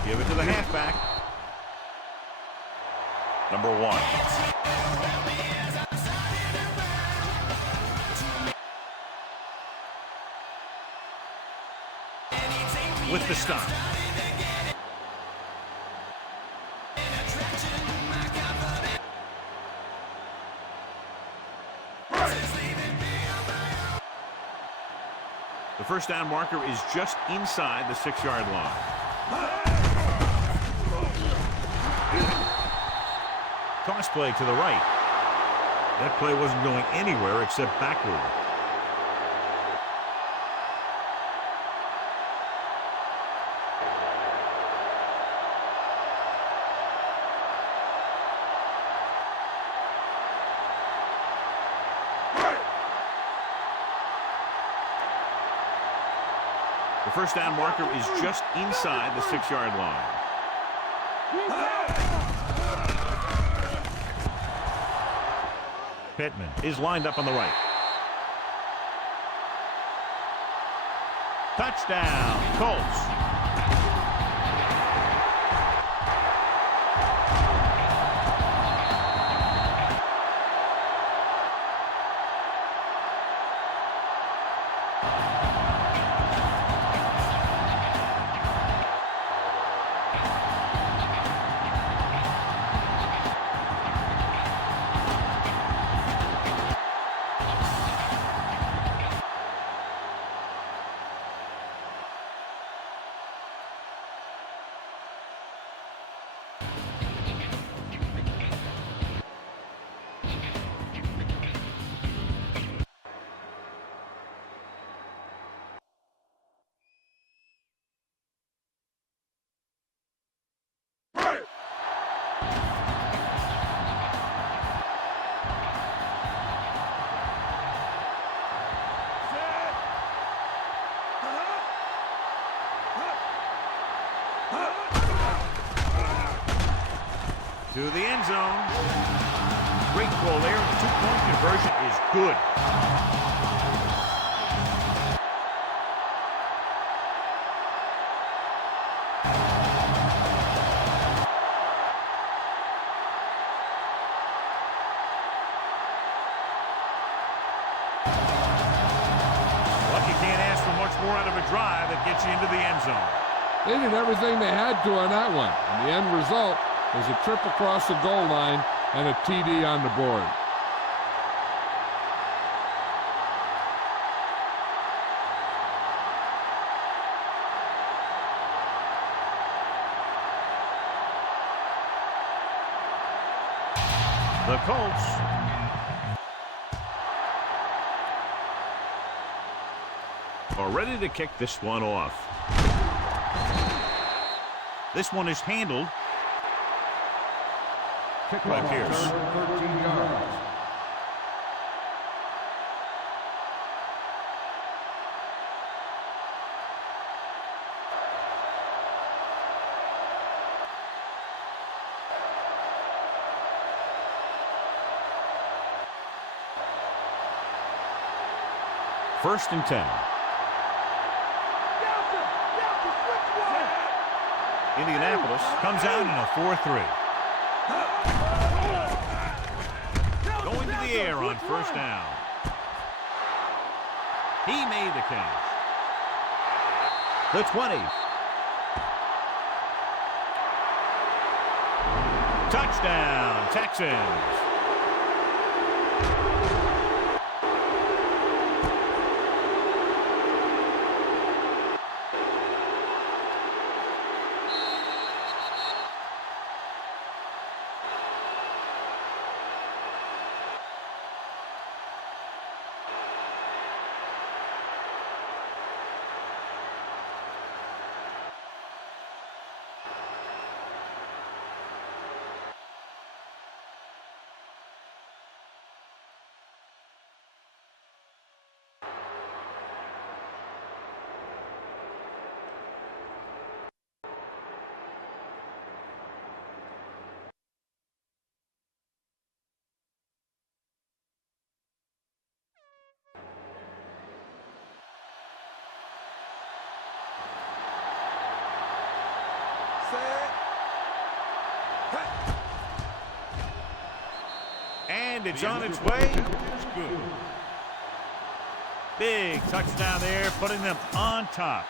Give it to the halfback. Number 1. With the stop. The first down marker is just inside the 6-yard line. Toss play to the right. That play wasn't going anywhere except backward. The first down marker is just inside the 6-yard line. Pittman is lined up on the right. Touchdown, Colts. To the end zone. Great throw there. The two-point conversion is good. Well, you can't ask for much more out of a drive that gets you into the end zone. They did everything they had to on that one. And the end result is a trip across the goal line and a TD on the board. The Colts are ready to kick this one off. This one is handled by Pierce. 13 yards. First and 10. Indianapolis comes out in a 4-3. Going to the air on first down. He made the catch. The 20. Touchdown, Texans. And it's on its way. Good. Big touchdown there, putting them on top.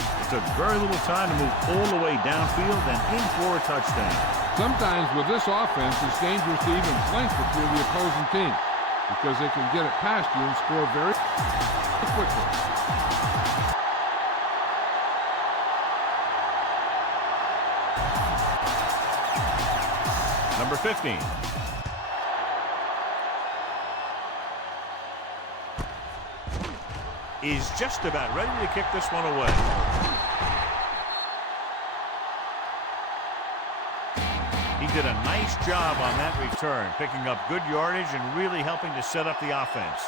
It took very little time to move all the way downfield and in for a touchdown. Sometimes with this offense, it's dangerous to even blink if you're the opposing team because they can get it past you and score very quickly. Number 15. Is just about ready to kick this one away. He did a nice job on that return, picking up good yardage and really helping to set up the offense.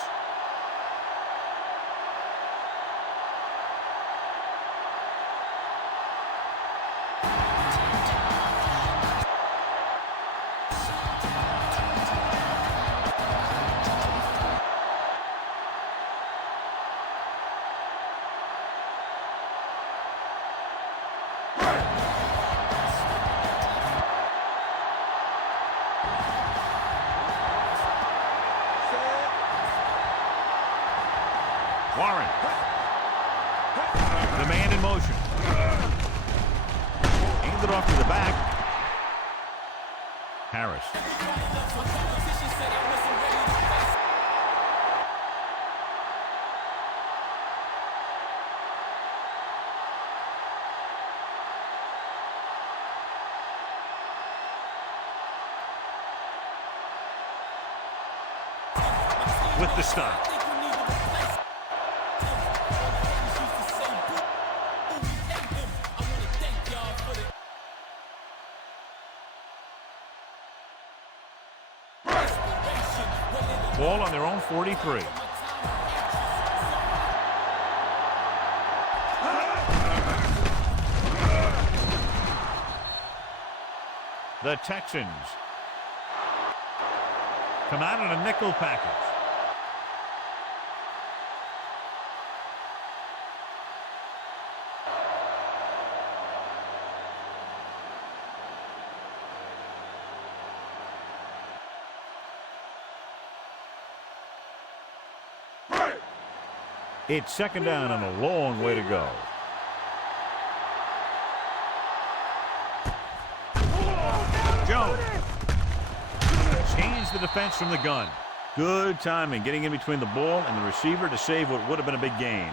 The man in motion. Aimed it off to the back. Harris. With the stop. Ball on their own 43. The Texans come out in a nickel package. It's second down and a long way to go. Jones changed the defense from the gun. Good timing, getting in between the ball and the receiver to save what would have been a big gain.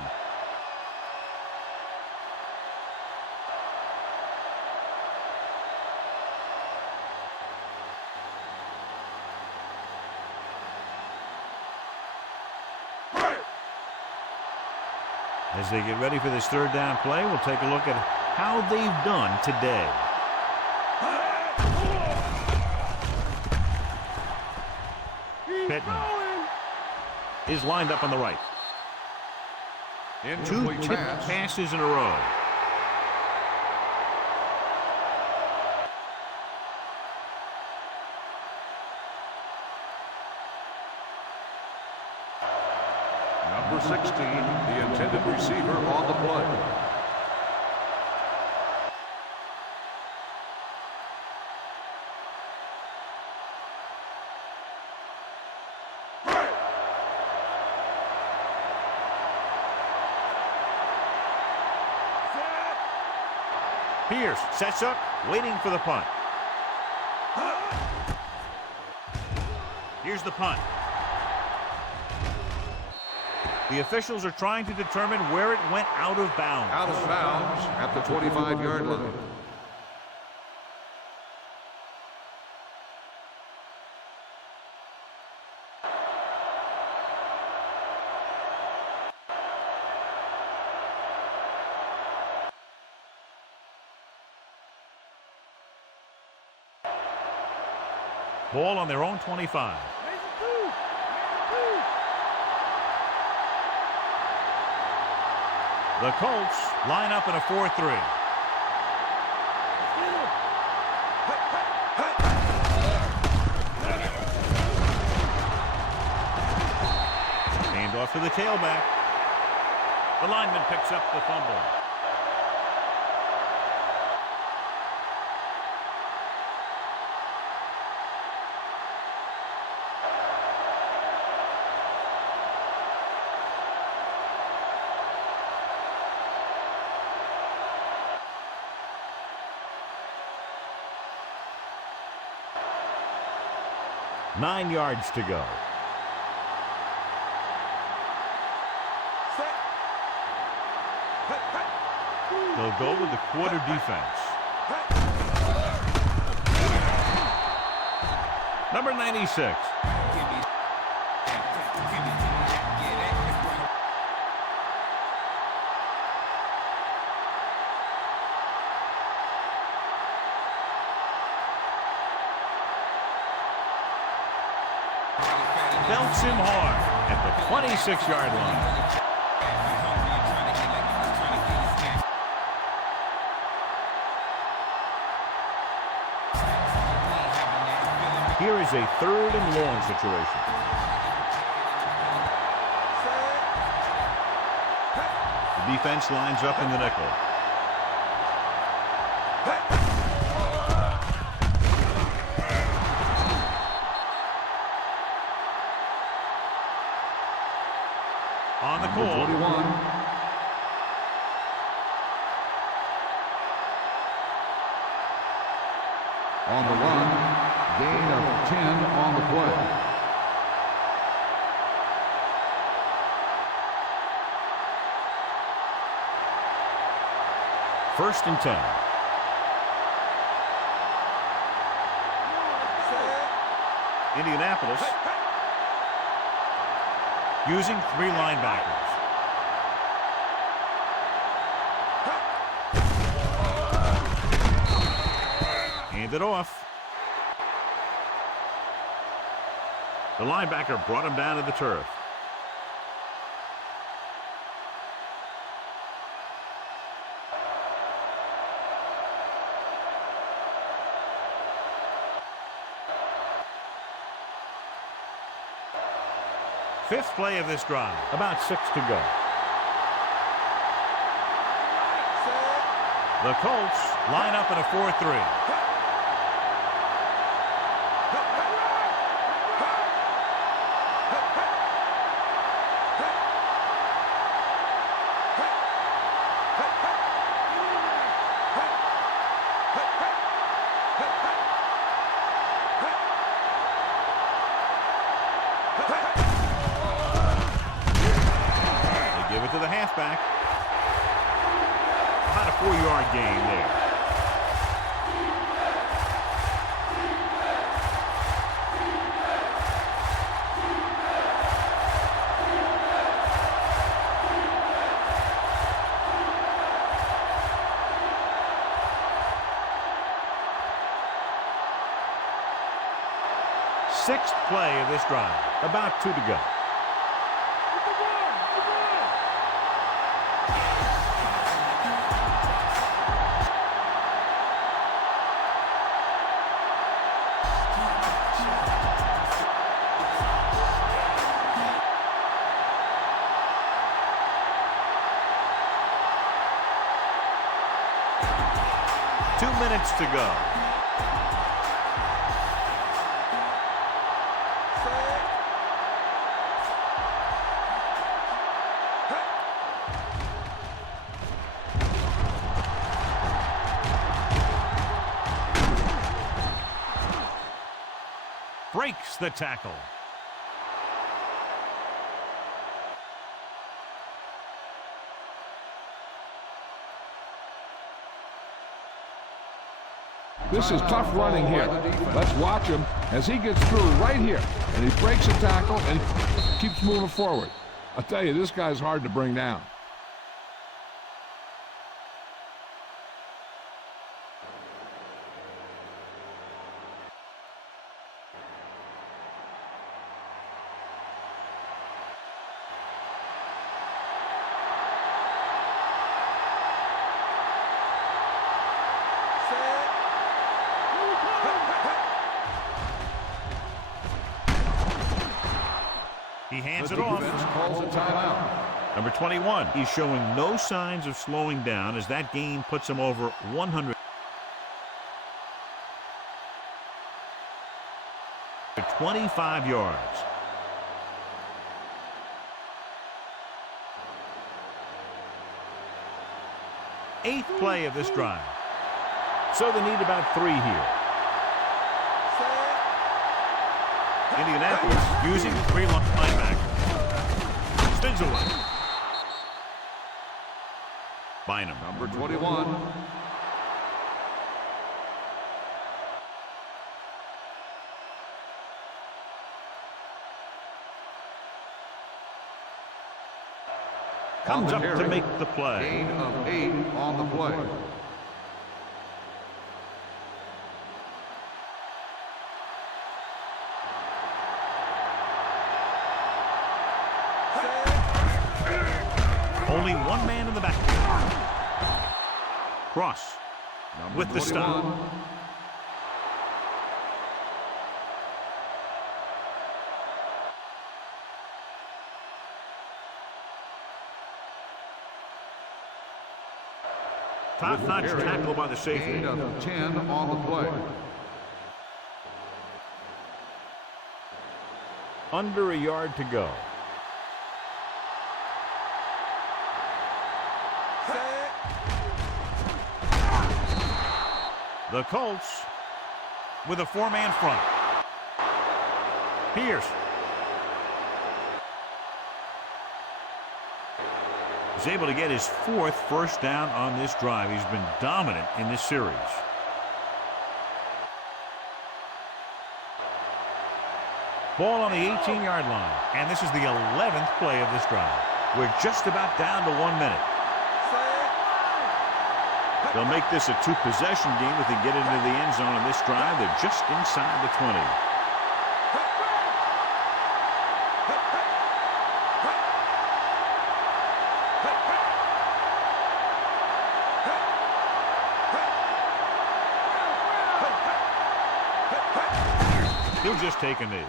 As they get ready for this third down play, we'll take a look at how they've done today. Pittman is lined up on the right. Two Incomplete tipped pass. passes in a row. Number 16, the intended receiver on the play. Pierce sets up, waiting for the punt. Here's the punt. The officials are trying to determine where it went out of bounds. Out of bounds at the 25-yard line. Ball on their own 25. The Colts line up in a 4-3. Hand off to the tailback. The lineman picks up the fumble. Nine yards to go. They'll go with the quarter defense. Number 96. Belts him hard at the 26-yard line. Here is a third and long situation. The defense lines up in the nickel. On the call. 41. 10 on the play. First and 10. Indianapolis using 3 linebackers. Hand it off. The linebacker brought him down to the turf. Fifth play of this drive. About 6 to go. The Colts line up in a 4-3. Give it to the halfback. About a 4-yard gain there. Sixth play of this drive. About 2 to go. Minutes to go. Breaks the tackle. This is tough running here. Let's watch him as he gets through right here. And he breaks a tackle and keeps moving forward. I'll tell you, this guy's hard to bring down. He hands it off. Calls a timeout. Number 21. He's showing no signs of slowing down as that gain puts him over 100. 25 yards. Eighth play of this drive. So they need about 3 here. Indianapolis using 3 linebackers. Spins away. Bynum. Number 21. Comes up to make the play. Gain of 8 on the play. Only one man in the backfield. Cross with the 21. stop. Top-notch tackle by the safety. Gain of 10 on the play. Under a yard to go. The Colts with a 4-man front. Pierce. He's able to get his 4th first down on this drive. He's been dominant in this series. Ball on the 18-yard line. And this is the 11th play of this drive. We're just about down to 1 minute. They'll make this a 2-possession game if they get into the end zone on this drive. They're just inside the 20. He'll just take a knee.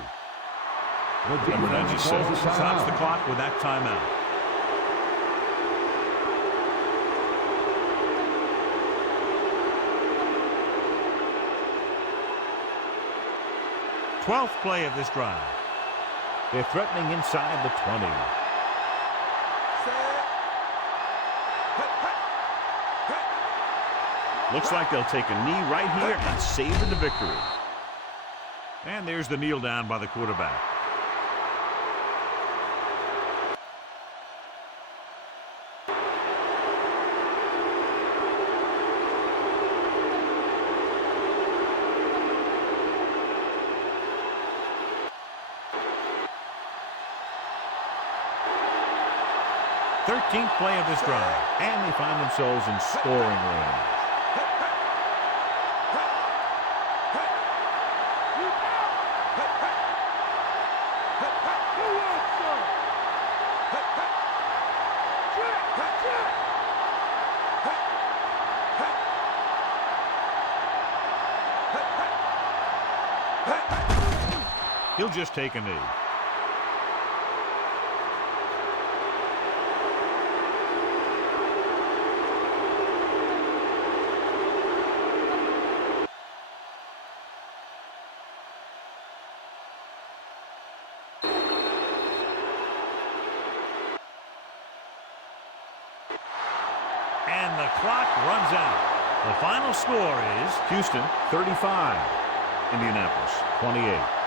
Number 96 stops the clock with that timeout. Twelfth play of this drive. They're threatening inside the 20. Looks like they'll take a knee right here and savor the victory. And there's the kneel down by the quarterback. Thirteenth play of this drive, and they find themselves in scoring range. He'll just take a knee. And the clock runs out. The final score is Houston 35, Indianapolis 28.